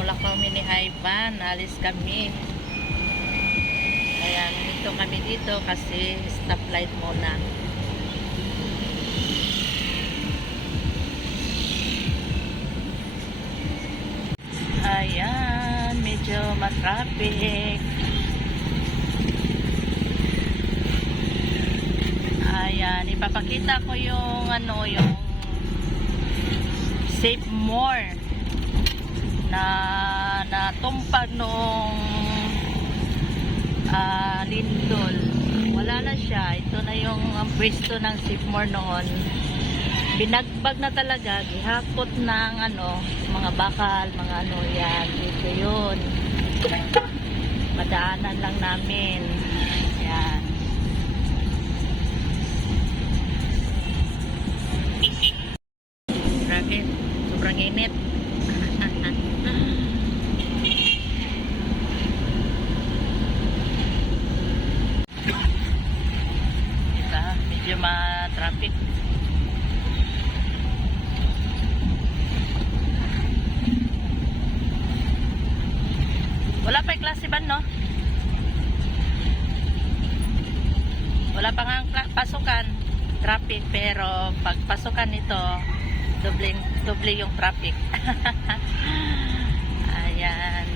mula kami ni Ivan, alis kami. Ayan, dito kami dito kasi stoplight muna. Ayan, medyo matraffic. Ayan, ipapakita ko yung yung Save More na natumpag noong lindol. Wala na siya. Ito na yung pwesto ng Save More noon. Binagbag na talaga, gihakot ng mga bakal, mga yan. Dito yun. Madaanan lang namin. Yan. Grabe, sobrang init. Diba? Medyo ma-traffic. Wala pa yung klase ban, no? Wala pa nga pasukan, traffic, pero pag pasukan nito, doble yung traffic. Ayan.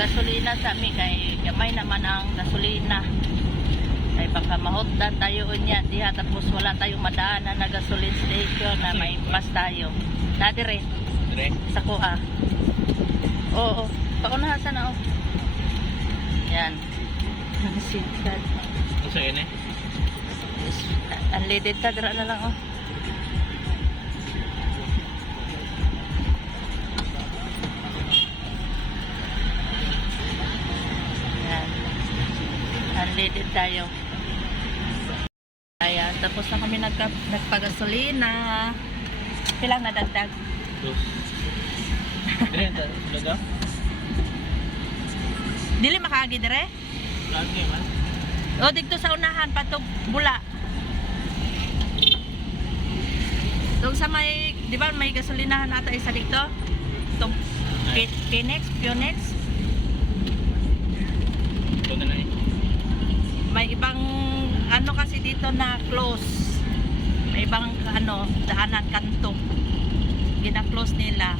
Gasolina sa amin kay gamay naman ang gasolina ay baka mahotdan tayo unya diha tapos wala tayong madaanan na gasoline station na may pas tayo na dire sa kuha. Oo, paunahan sana yan. Sikat isa yun unleaded ta dira na lang unleaded tayo. Ayan, tapos na kami nagpagasolina. Pilang nadagdag? 2. Dire, talaga? Dili makaagi dire? Lagi man. O, dito sa unahan, patog bula. Doon sa may, di ba may gasolinahan ata isa dito? Itong Phoenix? Ito na May ibang kasi dito na close. May ibang daanan kanto. Gina-close nila.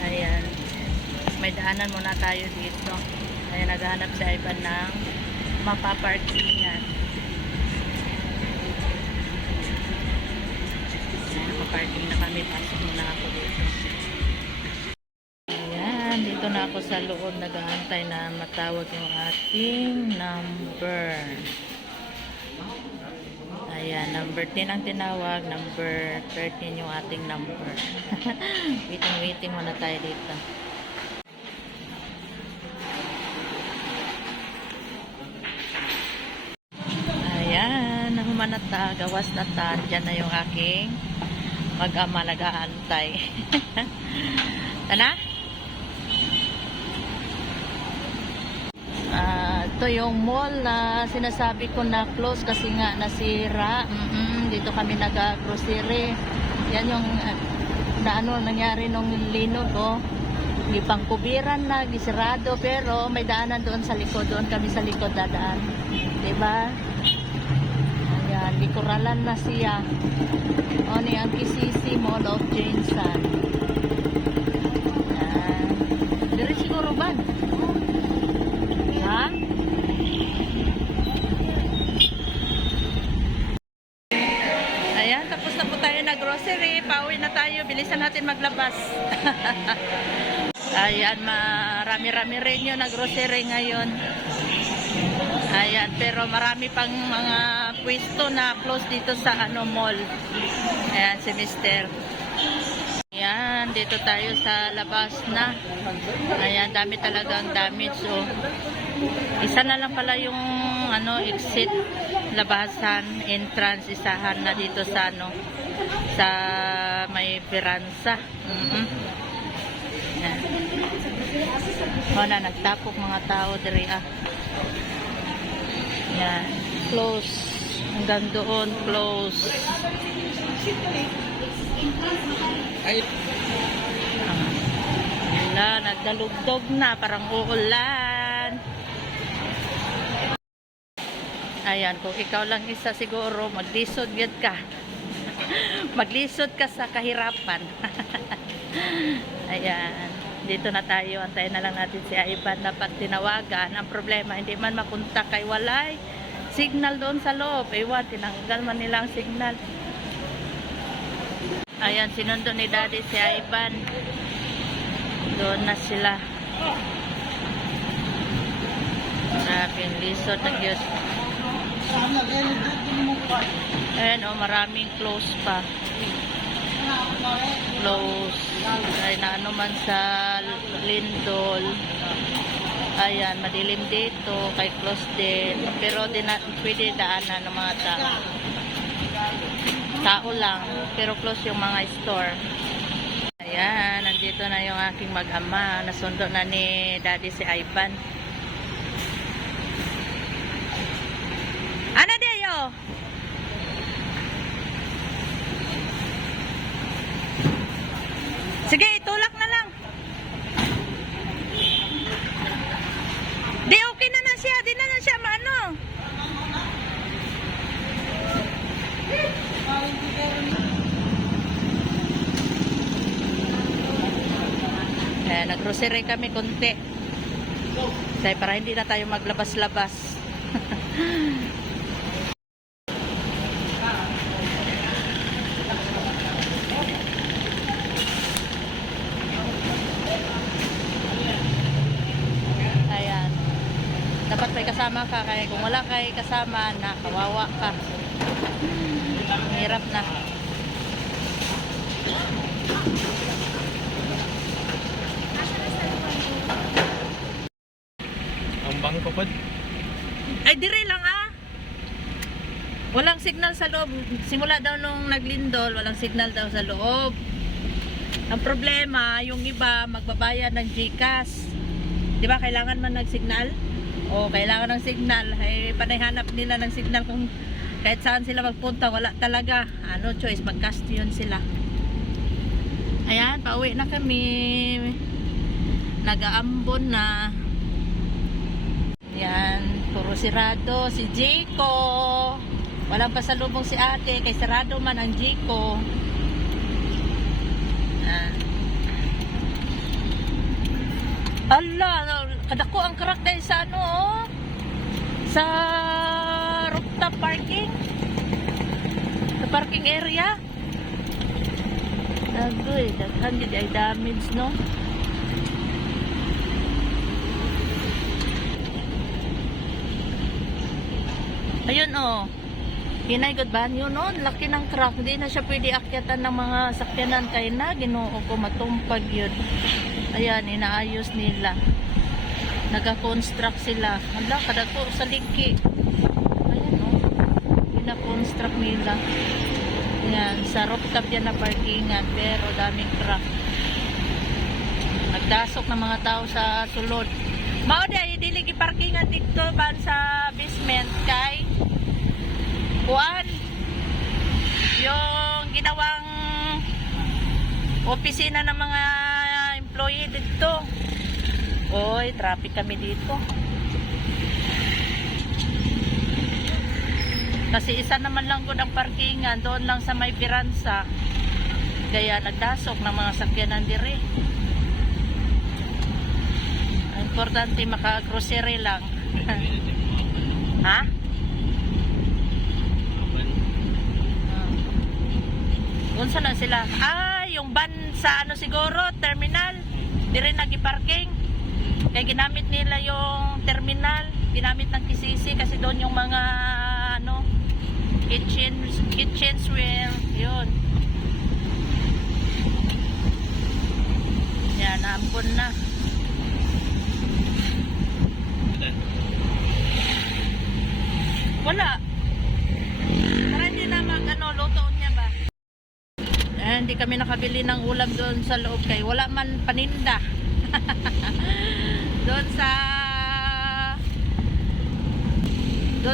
Ayan. May daanan muna tayo dito. Ayan, naghahanap si Ivan ng mapaparkingan. Ayan, mapaparking na kami. Pasok muna ako dito. Dito na ako sa loob, nag-aantay na matawag yung ating number. Ayan, number 10 ang tinawag, number 13 yung ating number. Waiting muna tayo dito. Ayan, nahuman na ta, gawas na ta. Diyan na yung aking mag-ama nag-aantay. Tana? Ito yung mall na sinasabi ko na close kasi nga nasira. Dito kami nag-grocery. Yan yung nangyari nung linod Ibang kubiran na, gisirado, pero may daanan doon sa likod. Doon kami sa likod dadaan. Diba? Ayan, Bicuralan na siya. Ni ang Kisisi Mall of Jameson. Ayan. Dire siguro ba? Ha? Ayan, tapos na po tayo na grocery. Pauwi na tayo. Bilisan natin maglabas. Ayan, marami-rami rin yung na-grocery ngayon. Ayan, pero marami pang mga pwesto na close dito sa mall. Ayan, si Mister. Ayan. Ayan, dito tayo sa labas na. Ayan, dami talagang damage. So, isa na lang pala yung ano, exit, labasan, entrance, isahan na dito sa ano, sa may piransa. Ayan. O na, nagtapok mga tao diri ah. Ayan, close. Hanggang doon, close. Wala, nagdalugdog na, parang uulan. Ayan, kung ikaw lang isa siguro, maglisod yun ka. Maglisod ka sa kahirapan. Ayan, dito na tayo. Antayin na lang natin si Ivan na pag tinawagan. Ang problema, hindi man makunta kay walay signal doon sa loob. Ewan, tinanggal man nilang signal. Ayan, sinundo ni Daddy si Ivan. Doon na sila. Maraming lisod na Diyos. Ayan o, maraming close pa. Close. Ay, na ano man sa lindol. Ayan, madilim dito. Kay close din. Pero di na, pwede daanan ng mga tao. Tao lang. Pero close yung mga store. Ayan, nandito na yung aking mag-ama. Nasundo na ni Daddy si Ivan. Ano dayo? Sige, itulak na lang. Di, okay na na siya. Di na na siya maano. Nag-grocery kami konti. Dahil para hindi na tayo maglabas-labas. Ayan. Dapat may kasama ka. Kaya kung wala kay kasama, kawawa ka. Hirap na. Bangko pa. Ay, dire lang ah. Walang signal sa loob. Simula daw nung naglindol, walang signal daw sa loob. Ang problema, yung iba magbabayad ng GCash. Di ba, kailangan man ng-signal? O, kailangan ng signal. Ay, panayhanap nila ng signal kung kahit saan sila magpunta, wala talaga. Ano choice, mag-cash yun sila. Ayan, pauwi na kami. Nag-aambon na. Yan, puro sirado. Si Jiko. Walang pasalubong si ate. Kay sirado man ang Jiko. Allah, kadako ang crack dahil sa ano, oh. Sa rooftop parking. Sa parking area. Agoy, daghan gid ay damage, no? Ayun oh. Hinay good ba yun no? Laki ng crack. Hindi na siya pwede akyatan ng mga sakyanan kay na Ginoo ko matumpag yun. Ayan, inaayos nila. Nagakonstruct sila. Hala, kadako sa liki. Ayan oh. Ina-construct nila. Ayan, sa rooftop yan na parkingan. Pero daming crack. Nagdasok ng mga tao sa sulod. Mao di dili gi parkingan dito ban sa basement kay kuan yung ginawang opisina ng mga employee dito. Oy, traffic kami dito. Kasi isa naman lang gud ang parkingan doon lang sa may piransa. Kaya nagdasok ng mga sakyanan dire. Importante maka-grocery lang. Ha? Unsa na sila? Ah, yung van sa ano siguro, terminal. Di rin nag-parking. Kaya ginamit nila yung terminal. Ginamit ng KCC kasi doon yung mga ano, kitchens well, yun. Yan, naampon na. Ilan? Wala. Para hindi na luto niya ba? Hindi kami nakabili ng ulam doon sa loob kay wala man paninda. doon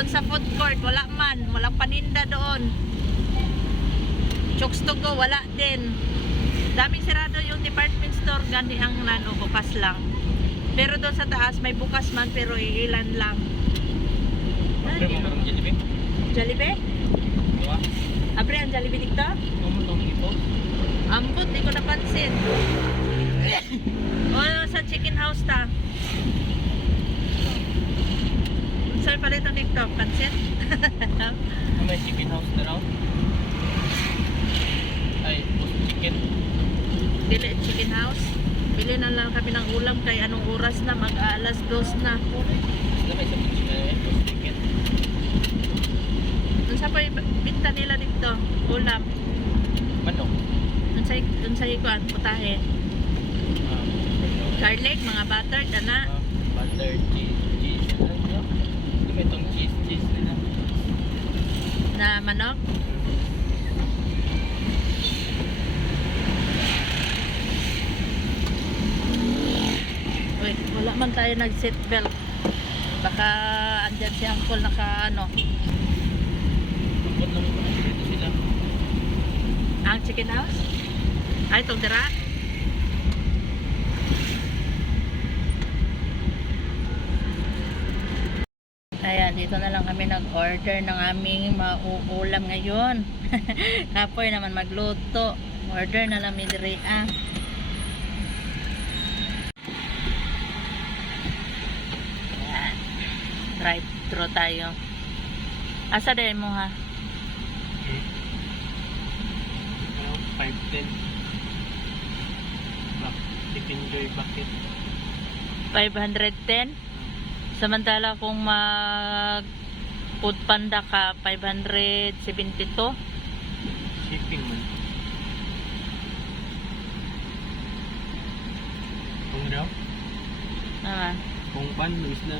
sa food court wala man, walang paninda doon. Chokes to go wala din. Daming sarado yung department store, gani ang bukas lang. Pero doon sa taas may bukas man pero ilan lang. Abre mo karong Jollibee? Jollibee? Diba? Abre ang Jollibee dito? Ano tong ito? Ambot, di ko napansin. O, sa chicken house ta. Saan pala ito dito? Pansin? May chicken house na raw? Ay, post chicken. Dili, chicken house. Bili na lang kami ng ulam kay anong oras na, mag-alas 2 na. Basta may sa post chicken. Dun sa pa binta nila dito, ulam. Manok. Dun sa ikuan, putahe. Garlic, mga butter, dana. Butter, cheese. Ano? Ito may itong cheese nila. Na manok. Uy, wala man tayo nag-seatbelt. Baka andyan si Uncle naka ano. Ba't naman ba dito sila? Ang chicken house? Ay, itong dira? Ayan, dito na lang kami nag-order ng aming mauulam ngayon. Kapoy naman magluto. Order na lang midri ah. Ayan. Drive-thru tayo. Asa din mo ha? 510. Chicken Joy Bucket. 510? Samantala kung mag Food Panda ka 572. Shipping man. Kung daw? Kung pan, Luis na.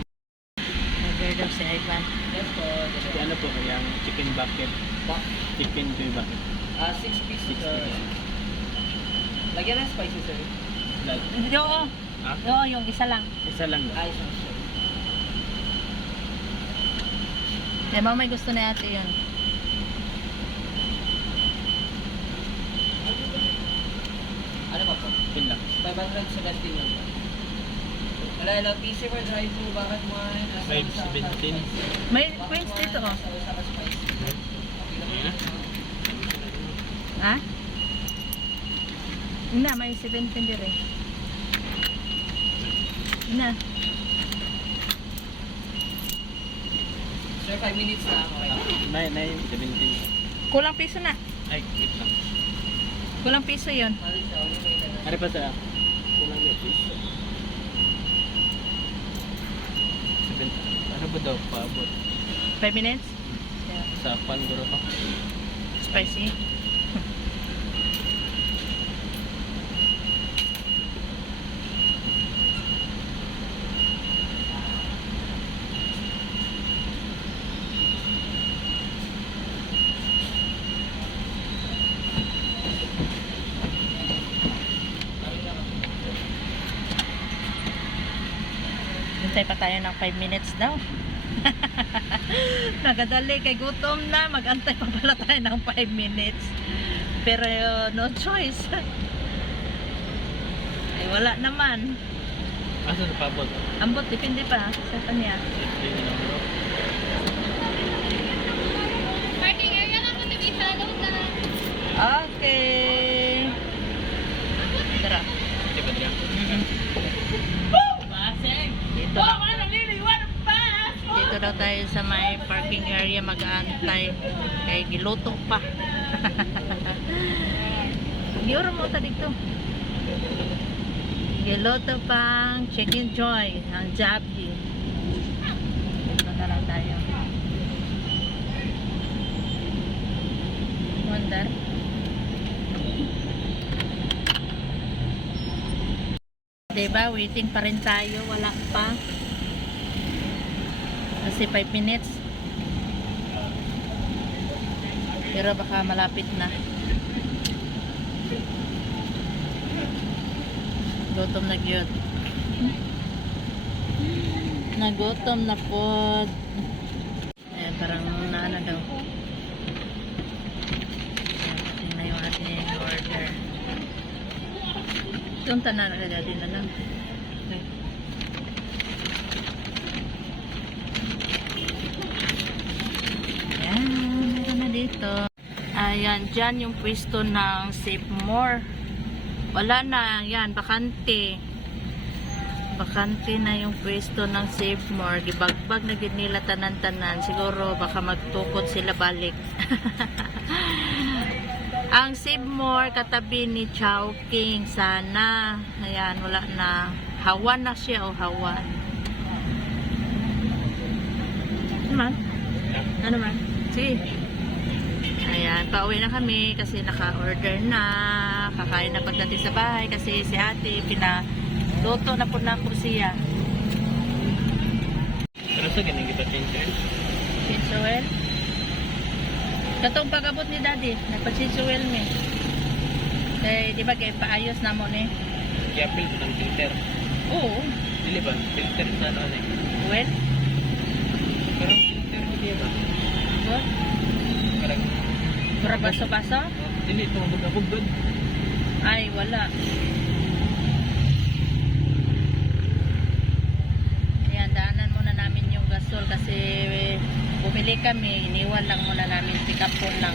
Order daw si Ivan. Yes po. Kasi ano po kaya ang chicken bucket? Chicken Joy Bucket. 6 pieces. Lagyan ng spices, sir. Oo. Ha? Oo, yung isa lang. Isa lang daw. Ayos lang, sir. Eh, may gusto na ate yun. Ano ba po? Yun lang. 517 lang po. Wala lang PC for drive thru. Bakit mo? 517. May points dito oh. Ayan. Ha? Ina, may 17 dire. Ina. Sir, 5 minutes na. Okay. 9, 17. Kulang piso na. Ay, wait lang. Kulang piso yun. Ano pa sa? Kulang na piso. 7. Ano ba daw paabot? 5 minutes? Sa pan guro to? Spicy. Hintay pa tayo ng 5 minutes daw. Nagadali kay gutom na. Magantay pa pala tayo ng 5 minutes. Pero no choice. Ay wala naman. Asa na paabot? Ambot, depende pa sa kanya. Parking area na po tabi sa loob na. Okay. Tara. Hindi ba diyan? Dito na. Dito daw tayo sa may parking area mag-aantay. Kaya giluto pa. Giuro mo ta dito. Giluto pang Chicken Joy. Ang Jollibee. Dito na lang tayo. Wonder. Diba? Waiting pa rin tayo. Wala pa. Kasi 5 minutes. Pero baka malapit na. Gutom na gyud. Nagutom na po. Ayan, parang naana daw. Ayan, na yung ating order. Itong tanan na dati na lang. Okay. Ayan, meron na dito. Ayan, dyan yung pwesto ng Save More. Wala na, yan, bakante. Bakante na yung pwesto ng Save More. Gibagbag na gid nila tanan-tanan. Siguro baka magtukod sila balik. Ang Save More katabi ni Chowking sana. Ayan, wala na. Hawan na siya o hawan. Ano man? Ano man? Sige. Ayan, pauwi na kami kasi naka-order na. Kakain na pagdating sa bahay kasi si ate pinaluto na po na po siya. Pero sa ganyan kita change. Chinsuel? Katong pag-abot ni daddy, nagpa-chinsuel me. Kaya di ba kaya paayos na mo ni? Kaya filter ng filter. Oo. Dili ba? Filter sa ano eh. Well? Pero filter hindi ba? What? Parang Para baso-baso? dili ito magabog doon. Ay, wala. Ayan, daanan muna namin yung gasol kasi bumili kami, iniwan lang muna namin, pick up phone lang.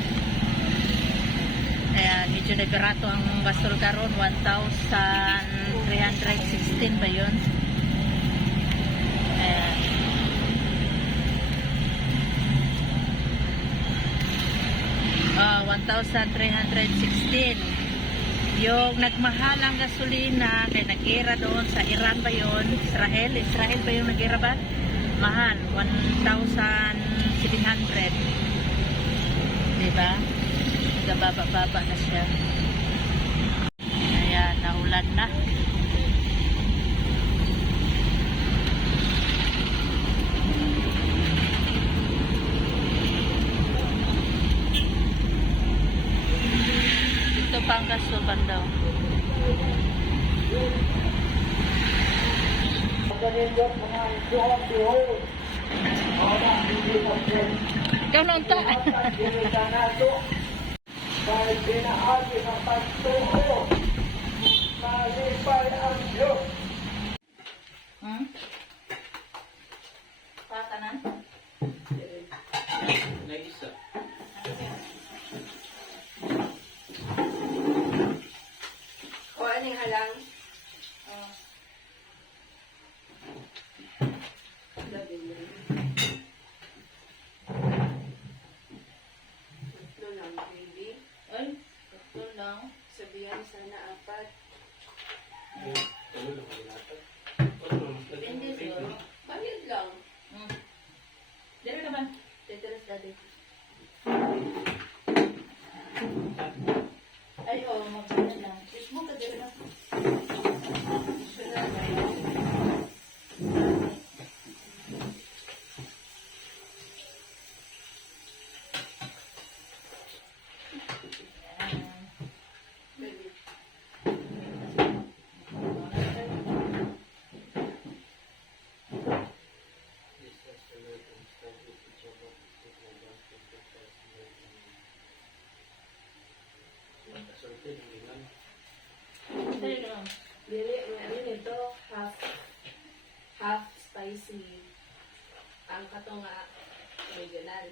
Ayan, medyo nagbarato ang gasol karon 1,316 ba yun? Ayan. 1,316. Yung nagmahal ang gasolina kaya nag-ira doon sa Iran ba yun? Israel ba yung nag-ira ba? Mahal, 1,700. Diba? Nagababa-baba na siya. Ayan, naulan na. Ito pang kasuban daw. Ikaw na unta. Hmm? Patanan? Naisa. O, ano yung halang? Oh. Ito lang, baby. Ay, ito lang. Sabihan sana apat. Depende siguro. Bayad lang. Hmm. Dito na ba? Titiris dati. Ay, oo, maganda lang. Fish mo ka dito na. Baby. Dili, ang ano nito, half spicy. Ang kato nga, regional.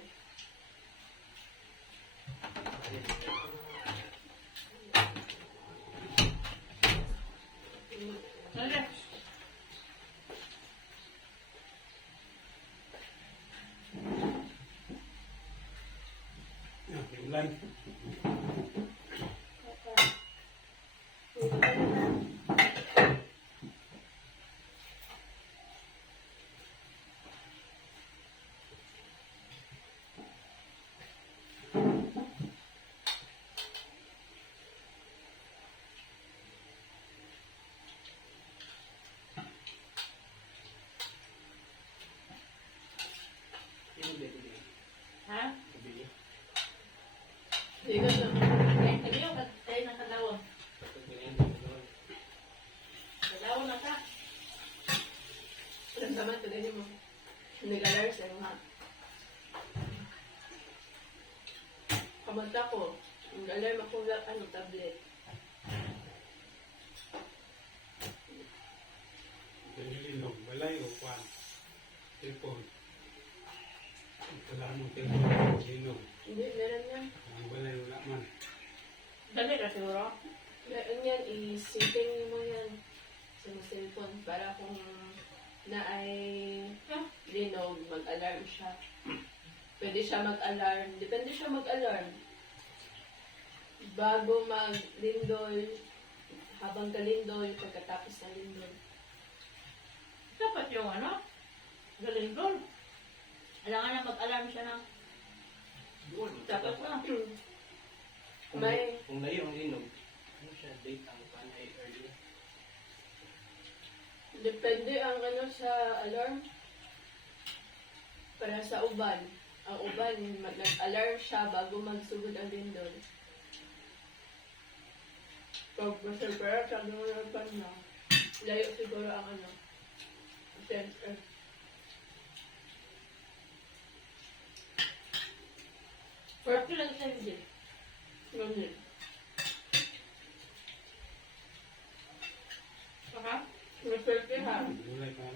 Sama to ganyan mo. Nag-alarm sa mga. Kamanta ko. Nag-alarm ako ng tablet. Nililog, balay o kwan. Telepon. Wala mo telepon, linog. Hindi, meron yan. Ang balay wala man. Dali na siguro. Meron yan, i-setting mo yan sa mga cellphone para kung na ay linog, mag-alarm siya. Pwede siya mag-alarm. Depende siya mag-alarm. Bago mag-lindol, habang kalindol, pagkatapos ng lindol. Dapat yung ano, galing doon. Kailangan na mag-alarm siya ng Doon. dapat na. May- Kung layo ang linog, ano siya, date ang panay earlier. Depende ang ano sa alarm. Para sa uban. Ang uban, nag-alarm siya bago magsugod ang lindol. Pag masarpera siya ng uban na, layo siguro ang ano. Sensor. Pwede lang siya hindi. Ganun. Saka, Masarpe ha. Gulay pa.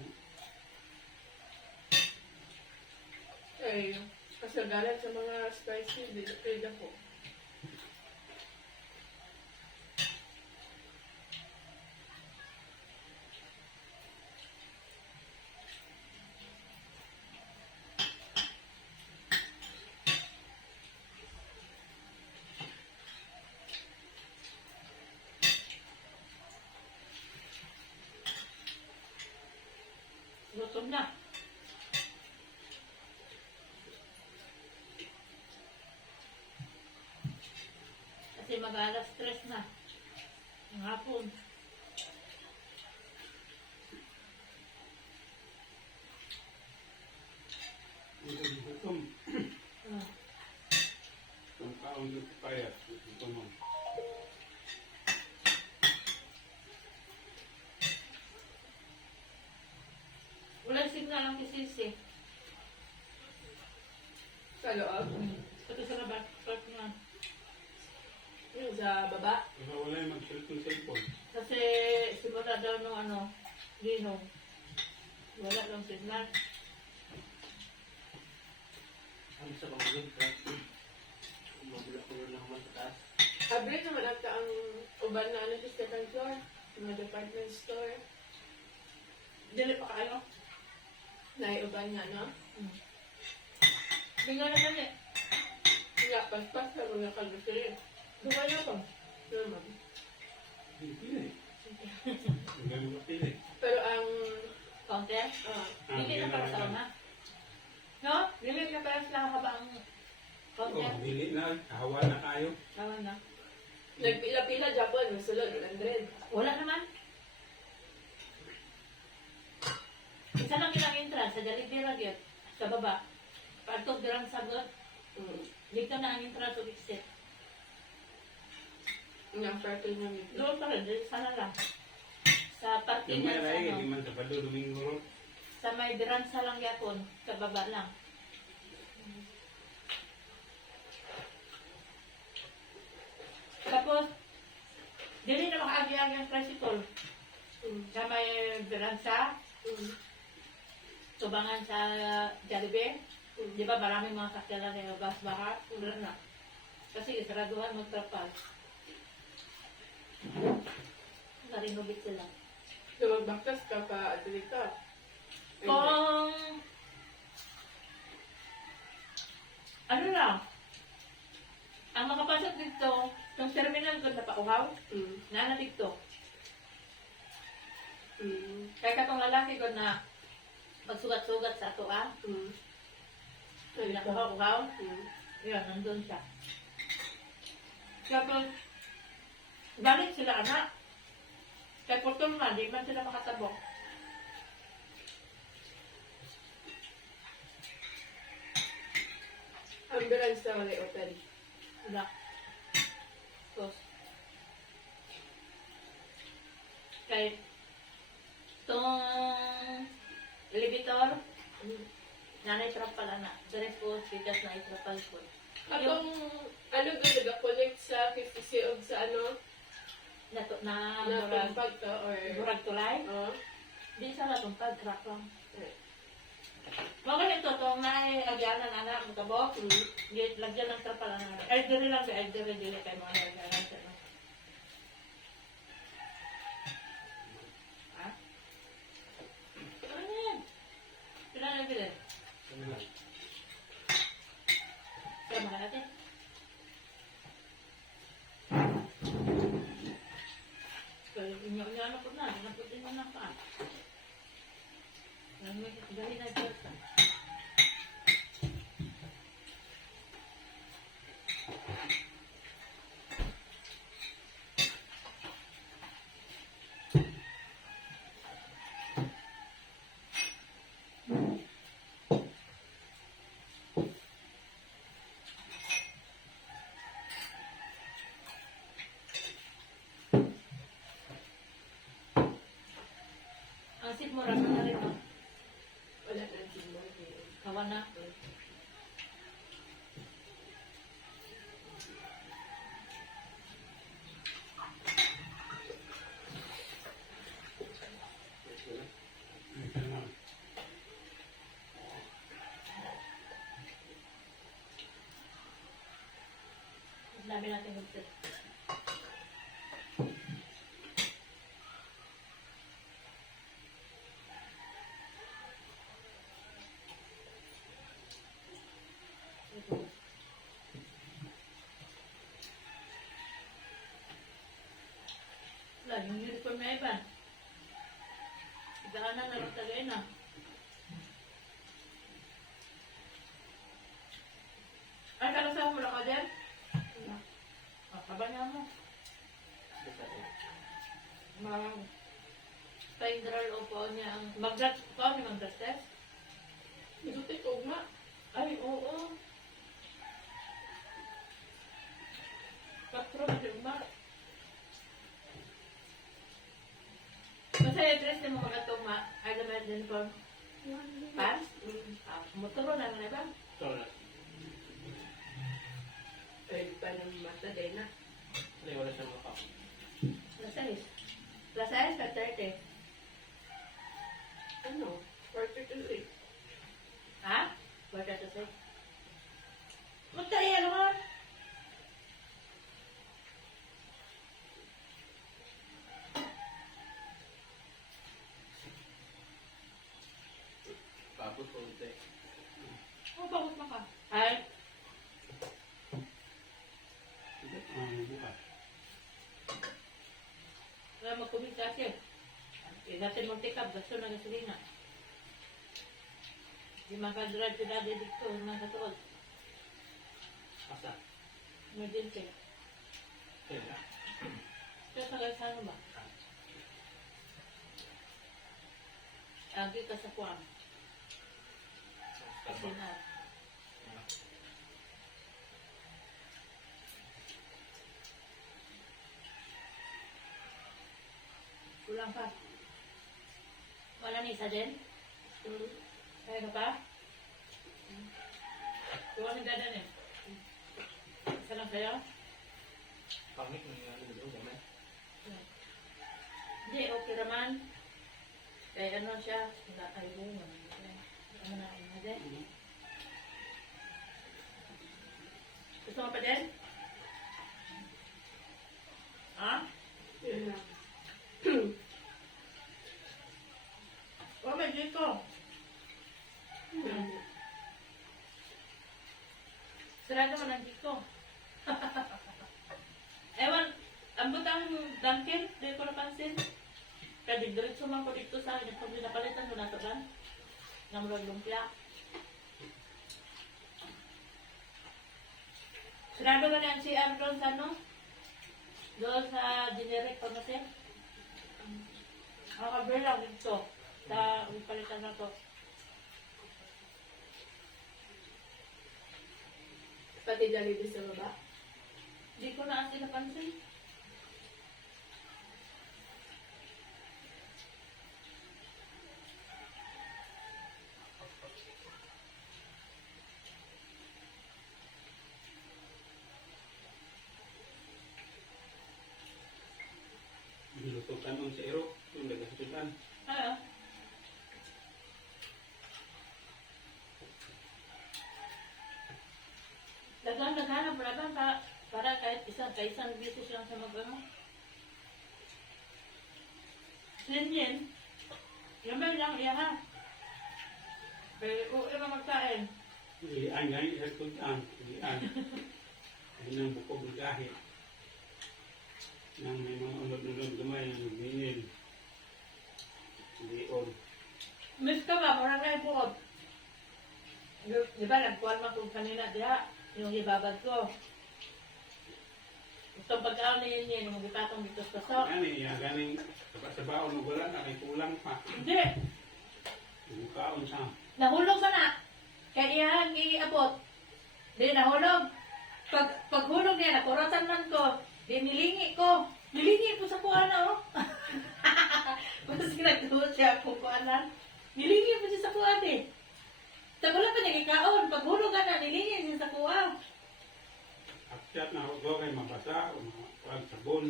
Ay, kasagalan sa mga spicy, pwede ako. gutom na. Kasi mag-alas 3 na. Ang hapon. Ito gutom. Ah. Ang kaon dito payat. Ito mo. Walang signal ang kisisi. Sa loob. Pati sa labas. Park na. Yung sa baba. Pero wala yung mag-cellphone. Kasi simula daw nung ano, linog. Wala lang signal. Ang sa pamagod, mabula-ulo lang naman sa taas. Abri naman ata ang uban na ano sa second floor. Mga department store. Dili pa kayo. Naiuban nga, no? Bingo na kami. Nga, paspas sa mga kalbusiri. Duwa na ko. Naman. Hindi pili. Ang ganun ka pili. Pero ang, Counter. Hindi na para sa una. No? Dili na para sa habang Oh, counter. dili na. Hawa na kayo. Naman na. nagpila-pila Japon, masulod, 100. Wala naman. Isa lang ilang entrance sa Jollibee Ragyot. Sa baba. Partog dirang sagot. Dito na ang entrance to exit. Ang parto niya may Doon pa rin. Dito sana lang. Sa parking Yung may sa ray, ano. hindi man sa Pado, Domingo Road. Sa may diransa lang yapon. Sa baba lang. Tapos, dili na makaagi-agi ang tricycle. Sa may diransa, tubangan sa Jollibee. Di ba maraming mga sakyalan na bus bahar? Wala na. Kasi saraduhan mo trapal. Narinubit sila. So, magbaktas ka pa, Adrika. Kung ano lang, ang makapasok dito, yung terminal ko na pauhaw, na dito. Kaya katong lalaki ko na magsugat-sugat sa ato nakuhaw-uhaw, yun, nandun siya. Tapos, balik sila anak. Kaya putol na, di man sila makatabok. Ambulance na wala open. Wala. Tapos, kay itong elevator, nanay trapal na. Dari po, bigas na itrapal po. Atong, ano doon, nag-connect sa KCC o sa ano, Na na murag, tumpag ka or... murag tulay. Oh. Di sa matumpag, crack lang. Mga ganito, itong lagyan ng anak, magkabok, lagyan ng trapal ang anak. Ay, dili lang, ay, dili kayo mga lagyan sa ano. Ha? Ano yan? Sila na bilhin. Ano lang? Kaya mahal natin. Kaya inyo anak ko na, napot din mo na pa. Dahil na dyan. Ang sip mo, rasa na rin, no? Wala na siguro. Kawan na. Ito na. Dami natin gusto. Wala, yung uniform na iba. Igaanan na lang tagay na. Ay, kalasahan mo lang ka din? Kaba niya mo. Pa-integral o po niya ang magdat. Ikaw ni magdat test? Igutik ko nga. Ay, oo. Patro na siya ba? Masaya dress na mo magatong ma. Ay, naman din po. Pants? Motoro na nga ba? So, na. Ay, pa ng mata din na. Hindi, wala siyang maka. Plus size. Plus size ka 30. Ano? 42. Ha? Wala ka say. Magtay, ano ka? Tapos, konti. Bakit mo ka? Ay, Ito, bukas. wala magkumit kasi. Natin mong tikap, gasto na gasolina. Di makadrive si daddy dito, mga katuod. Asa? Emergency. Kaya. Kaya sa ano ba? Agi ka sa kuwang. Kasi na. Kulang pa. Wala ni isa din? Kaya ka pa? Kuha ni dada niya. Isa lang sa'yo? Pangit mo yung ano doon, gamay. Hindi, okay naman. Kaya ano siya? Ay, bunga. Ano na, ano din? Gusto mo pa din? Ha? Yun lang. Oh, may dito. Sarado mo lang dito. Ewan, ang butang dunkin, di ko napansin. Kaya diretso man ko dito sa akin. Pag pinapalitan mo na ito ba? Namurag lumpia. Sarado ba na ang CR doon sa ano? Doon sa generic pharmacy? Ang kabilang dito. Sa palitan na to. Pati Jollibee sa baba. Hindi ko na kasi napansin. Dagang naghanap, para kahit isang beses lang sa mag-ano. Sinyin, gamay lang, iya ha. Pero kung iba magkain, Ilian nga yung isang tuntang. Ilian. Ayun ang bukog ng kahit. Nang may mga unod-unod gamay ng binil. Lion. miss ka ba, parang na ipukod. Di ba, nagkuhan man kung kanina, diha, yung ibabad ko. Itong pagkaon na yun, yung magipatong dito sa sok. Gani, ganing sa baon mo wala na, kay kulang pa. Hindi, Yung kaon sa. nahulog ka na. Kaya iyan, iabot. Di nahulog. Paghulog niya, nakurotan man ko. Di nilingi ko. Nilingi ko sa kuana, oh. Kasi nagtuhod siya kung kuanan. Nilingi ko siya sa kuan, eh. Wala pa niya ikaon. Paghulog ka na, nilingi siya sa kuan. Akyat na ako kay mabasa o mga sabon.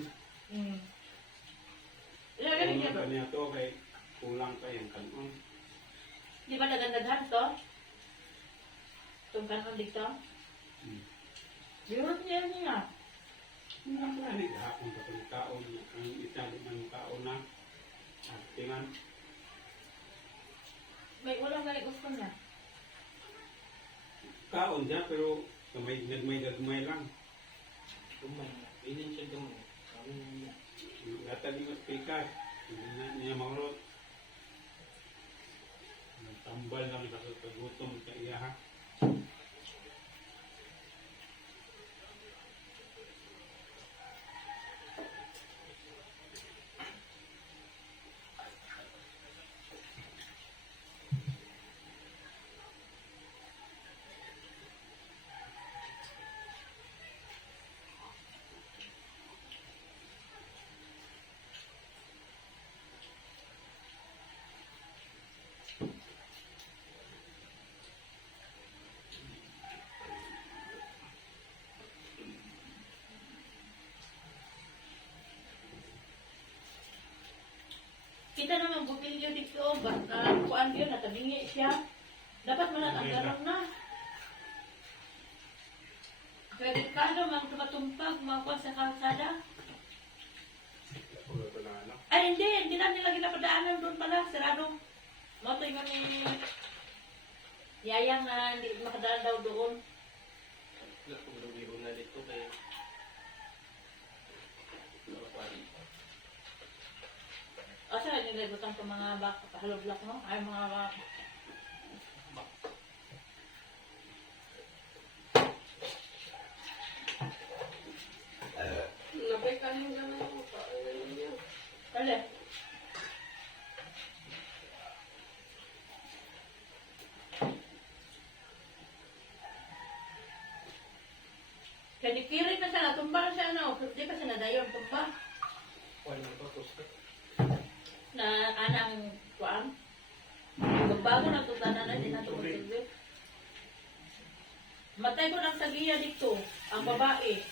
Ilagay niya Kulang ba? pa niya to kay kulang pa yung kanon. Di ba nagandaghan to? Itong kanon dito? Yurot niya niya. Mga plani gahapon sa pagkaon. Ang itali ng kaon na. At tingan. May ulam na gusto niya. Kaon siya pero gagmay lang. Dumay na. Pinin siya dumay. Sabi niya. Gata di mas pikas. Hindi na niya maulot. Tambal lang sa kagutom sa iya ha. Kita naman bupilyo dito, kuan yun, natabingi siya. Dapat man ang ganon na. Pwede ka naman tumatumpag, mga kuan sa kalsada. Ay, hindi na nila ginapadaanan doon pala, sirado. Matoy nga ni Yayang na hindi makadaan daw doon. Wala ko biro na dito kay Asa nila ibutang sa mga halog-lak mo? Ay, mga Labay ka nung gano'n ako. Ayun niya. Kali. Kaya dikirit na siya, natumba na siya, ano, di pa siya nadayon, tumba. wala pa gusto. Na anang kuan. Bago na tutana na, di na tumutuloy. Matay ko ng tagiya dito, ang babae.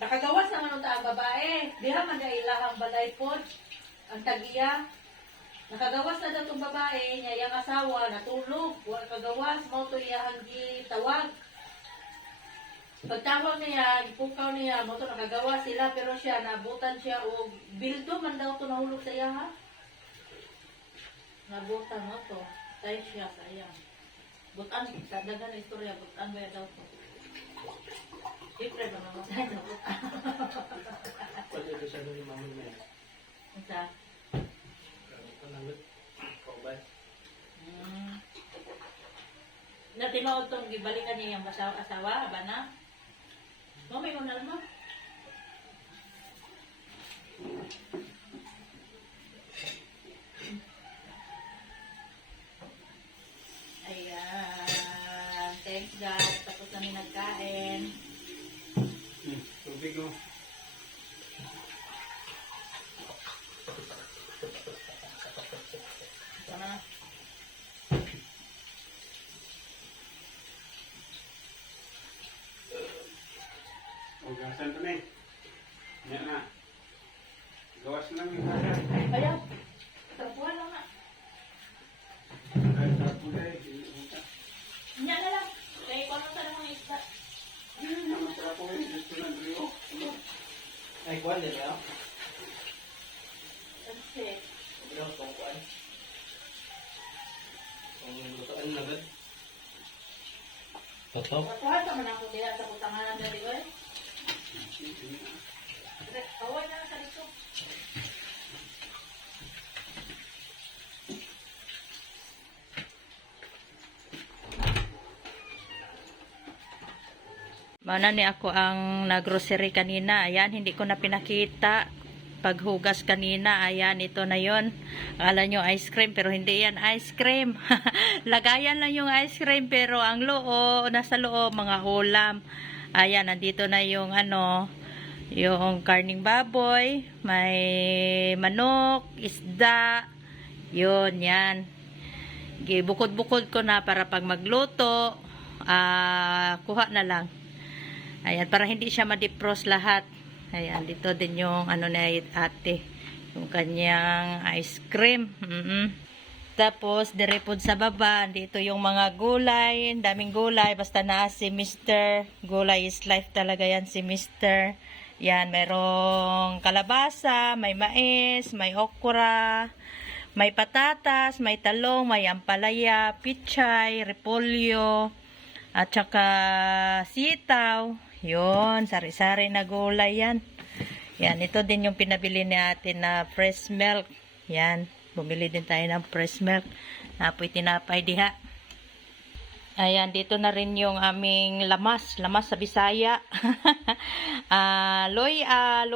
Nakagawas naman ang babae. Diha man na ilahang balay pod, ang tagiya. Nakagawas na daw itong babae, niya yung asawa, natulog. Wala kagawas, mo ito iyahang tawag. Pagtawag niya, ipukaw niya, mo ito nakagawas sila, pero siya, nabutan siya, o bildo man daw ito nahulog sa iya, ha? Nabutan mo ito. Tayo siya sa iya. Butan, kadagan na istorya, butan ba daw ito? Siyempre ba mamatay na butan? Pwede ko siya doon yung mamay na yan. Isa. Ito nagot. Kaubay. Na tinuod itong gibalikan niya yung asawa, ba na? May unal mo. Ayan. Thanks God. Tapos kami nagkain. Tubig mo. Ito na. Ugasan ko na eh. Yan na. Gawas lang yung kaya. Ayaw. Trapuhan lang na. Kahit sa kulay. Inya na lang. Kaya kung ano sa mga isda. yung kuwan, di ba? Kasi, Sobrang itong kuwan. Ang lutoan na ba? Toto. Matuhan ka man ako diya sa butangan na di ba? Away na sa dito. Mana ni ako ang naggrocery kanina. Ayan, hindi ko na pinakita. Paghugas kanina, ayan, ito na yon. Akala nyo ice cream, pero hindi yan ice cream. Lagayan lang yung ice cream, pero ang loob, nasa loob, mga ulam. Ayan, nandito na yung yung karning baboy, may manok, isda, yun, yan. Bukod-bukod ko na para pag magluto, kuha na lang. Ayan, para hindi siya ma-defrost lahat. Ayan, dito din yung na ate, yung kanyang ice cream. Tapos, direpod sa baba, dito yung mga gulay, daming gulay, basta na si Mr. Gulay is life talaga yan si Mr. Yan, merong kalabasa, may mais, may okra, may patatas, may talong, may ampalaya, pichay, repolyo, at saka sitaw. Yun, sari-sari na gulay yan. Yan, ito din yung pinabili ni ate na fresh milk. Yan, bumili din tayo ng fresh milk. Napoy tinapay diha. Ayan, dito na rin yung aming lamas sa Bisaya. Loya,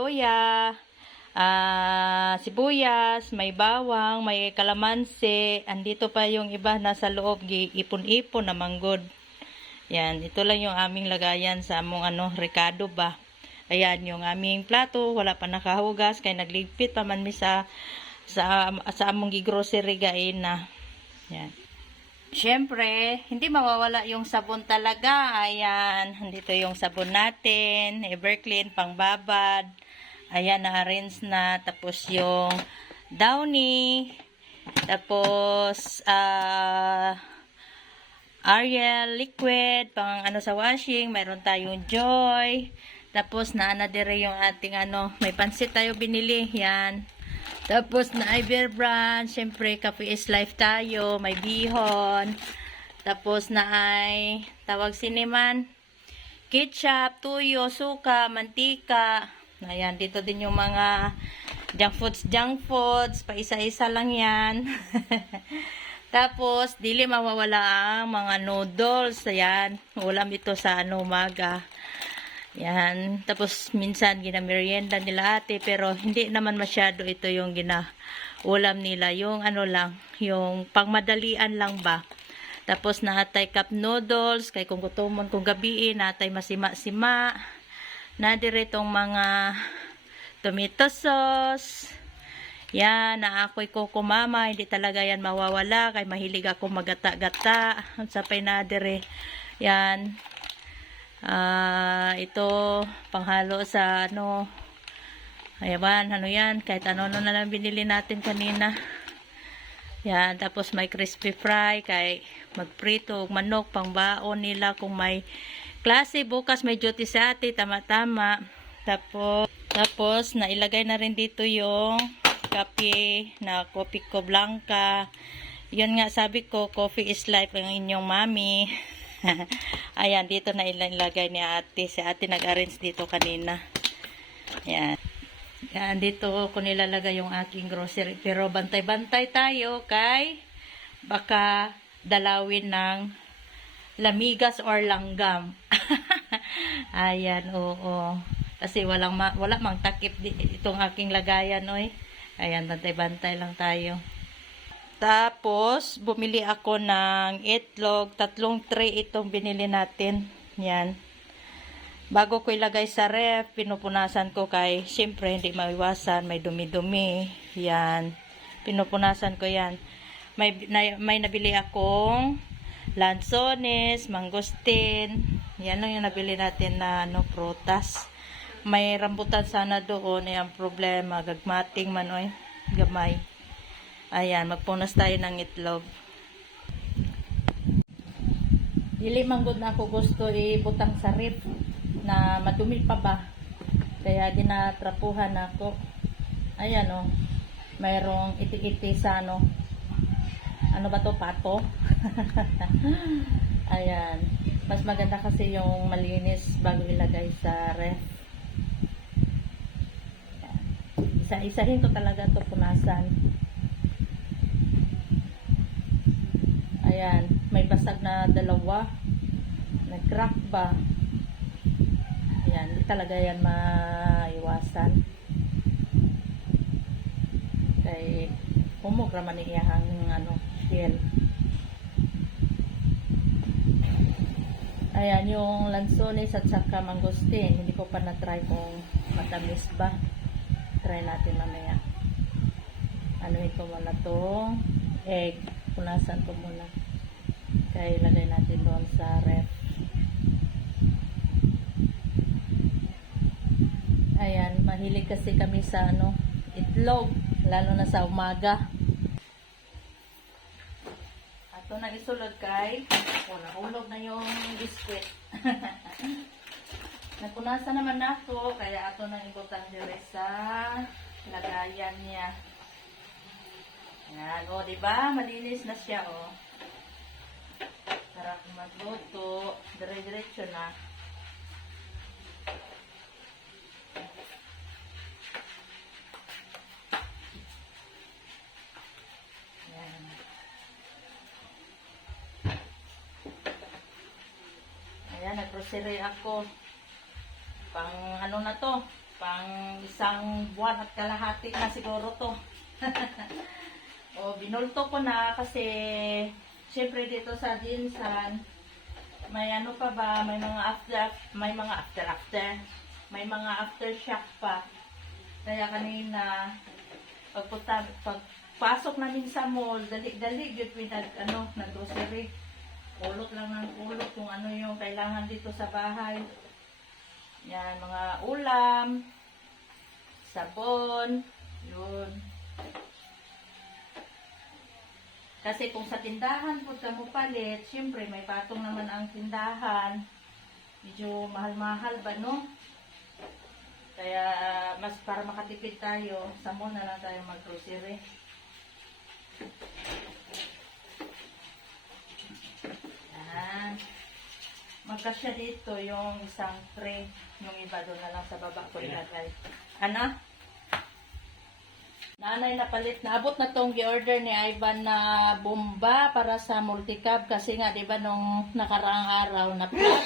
sibuyas, may bawang, may kalamansi. Andito pa yung iba nasa loob, ipon-ipon na manggod. Yan, ito lang yung aming lagayan sa among rekado ba. Ayan, yung aming plato, wala pa nakahugas, kaya nagligpit pa man mi sa among gigrocery gain na. Yan. Siyempre, hindi mawawala yung sabon talaga. Ayan, dito yung sabon natin, Everclean, pangbabad. Ayan, na-arrange na. Tapos yung Downy. Tapos, Ariel liquid, pang sa washing, mayroon tayong Joy. Tapos dire yung ating may pansit tayo binili, yan. Tapos na Bear Brand, syempre Coffee is Life tayo, may bihon. Tapos na tawag siniman, ketchup, tuyo, suka, mantika. Ayan, dito din yung mga junk foods, pa isa-isa lang yan. Tapos, dili mawawala ang mga noodles. Ayan, ulam ito sa umaga. Yan. Tapos, minsan, ginamerienda nila ate. Pero, hindi naman masyado ito yung ulam nila. Yung lang, yung pangmadalian lang ba. Tapos, naatay cup noodles. Kay kung gutomon kung gabiin, naatay masima-sima. Nadire itong mga tomato sauce. Yan, na ako'y kukumama, hindi talaga yan mawawala, kay mahilig ako magata-gata, at sapay na dire, yan, ito, panghalo sa ayan, yan, kahit ano na lang binili natin kanina, yan, tapos may crispy fry, kay magprito, manok, pangbaon nila, kung may klase, bukas may duty sa ate, tama-tama, tapos, nailagay na rin dito yung kape na kopi ko blanca. Yun nga sabi ko, coffee is life ang inyong mami. Ayan, dito na ilagay ni ate. Si ate nag-arrange dito kanina. Ayan. Yan, dito ko nilalagay yung aking grocery. Pero bantay-bantay tayo kay baka dalawin ng lamigas or langgam. Ayan, oo. Kasi wala mang takip itong aking lagayan, oy. Ayan, bantay-bantay lang tayo. Tapos, bumili ako ng itlog. 3 tray itong binili natin. Yan. Bago ko ilagay sa ref, pinupunasan ko kay, siyempre, hindi maiwasan. May dumi-dumi. Yan. Pinupunasan ko yan. May nabili akong lansones, mangosteen. Yan lang yung nabili natin na prutas. May rambutan sana doon, ang problema, gagmating man oy, gamay. Ayan, magpunas tayo ng itlog. Dili manggod na ako gusto ibutang sa ref na madumi pa ba. Kaya ginatrapuhan ako. Ayan o. Mayroong iti-iti sa ano. Ano ba to? Pato? Ayan. Mas maganda kasi yung malinis bago ilagay sa ref. Isa-isahin ko talaga to punasan. Ayan. May basag na dalawa. Nag-crack ba? Ayan. Hindi talaga yan maiwasan. Kay humog raman iyahang ano, shell. Ayan, yung lansones at saka mangosteen. Hindi ko pa na-try kung matamis ba. Try natin mamaya. Anuhin ko muna itong egg. Punasan ko muna. Kaya ilagay natin doon sa ref. Ayan, mahilig kasi kami sa ano, itlog. Lalo na sa umaga. Ato na isulod kay nahulog na yung biskwit. Napunasan naman ako, kaya ato na ibutan dire sa lagayan niya. Ayan, o diba? Malinis na siya, o. Sarap magluto. Dire-diretso na. Ayan, nag-grocery ako. Pang ano na to? Pang isang buwan at kalahati na siguro to. O, binulto ko na kasi syempre dito sa Jinsan may ano pa ba, may mga aftershock pa. Kaya kanina pagpasok namin sa mall, dali-dali yun nag-grocery. Ulot lang ng ulot kung ano yung kailangan dito sa bahay. Yan, mga ulam, sabon, yun. Kasi kung sa tindahan po ka mo palit, syempre may patong naman ang tindahan. Medyo mahal-mahal ba, no? Kaya mas para makatipid tayo, sa mall na lang tayo mag-grocery. Yan. Magkasya dito yung isang tray. Yung iba doon na lang sa baba ko ilagay. Ano? Nanay na palit. Naabot na tong gi-order ni Ivan na bomba para sa multicab. Kasi nga, di ba, nung nakaraang araw na flat.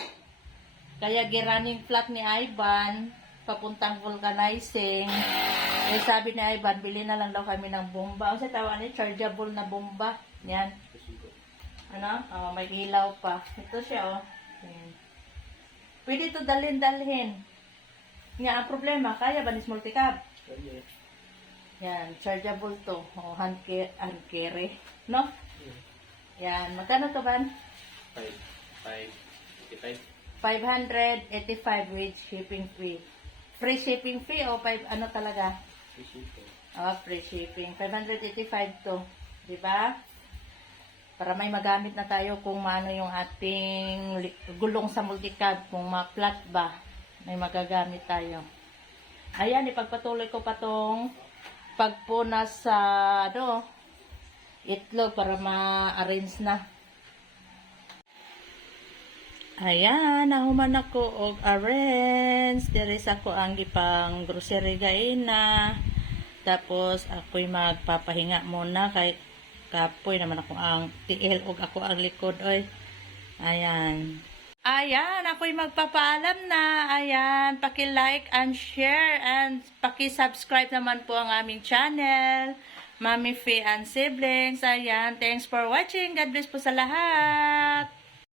Kaya gi-running flat ni Ivan papuntang vulcanizing. Eh, sabi ni Ivan, bili na lang daw kami ng bomba. O sa tawa ni chargeable na bomba. Yan. Ano? Oh, may ilaw pa. Ito siya, oh. Ayan. Pwede ito dalhin-dalhin. Nga, ang problema, kaya ba ni multicab? Yan, chargeable to. O, hand carry. No? Yan, magkano to ba? 585 with shipping fee. Free shipping fee o ano talaga? Free shipping. 585 to. Diba? Para may magamit na tayo kung maano yung ating gulong sa multicab, kung ma-flat ba, may magagamit tayo. Ayan, ipagpatuloy ko pa tong pagpunas sa itlog para ma-arrange na. Ayan, nahuman ako og arrange. Deres ako ang gipang grocery gaina. Tapos ako'y magpapahinga muna kay kapoy naman ako ang tiil og ako ang likod oy. Ayan. Ayan, ako'y magpapaalam na. Ayan, paki-like and share and paki-subscribe naman po ang aming channel. Mami Fee and Siblings. Ayan, thanks for watching. God bless po sa lahat.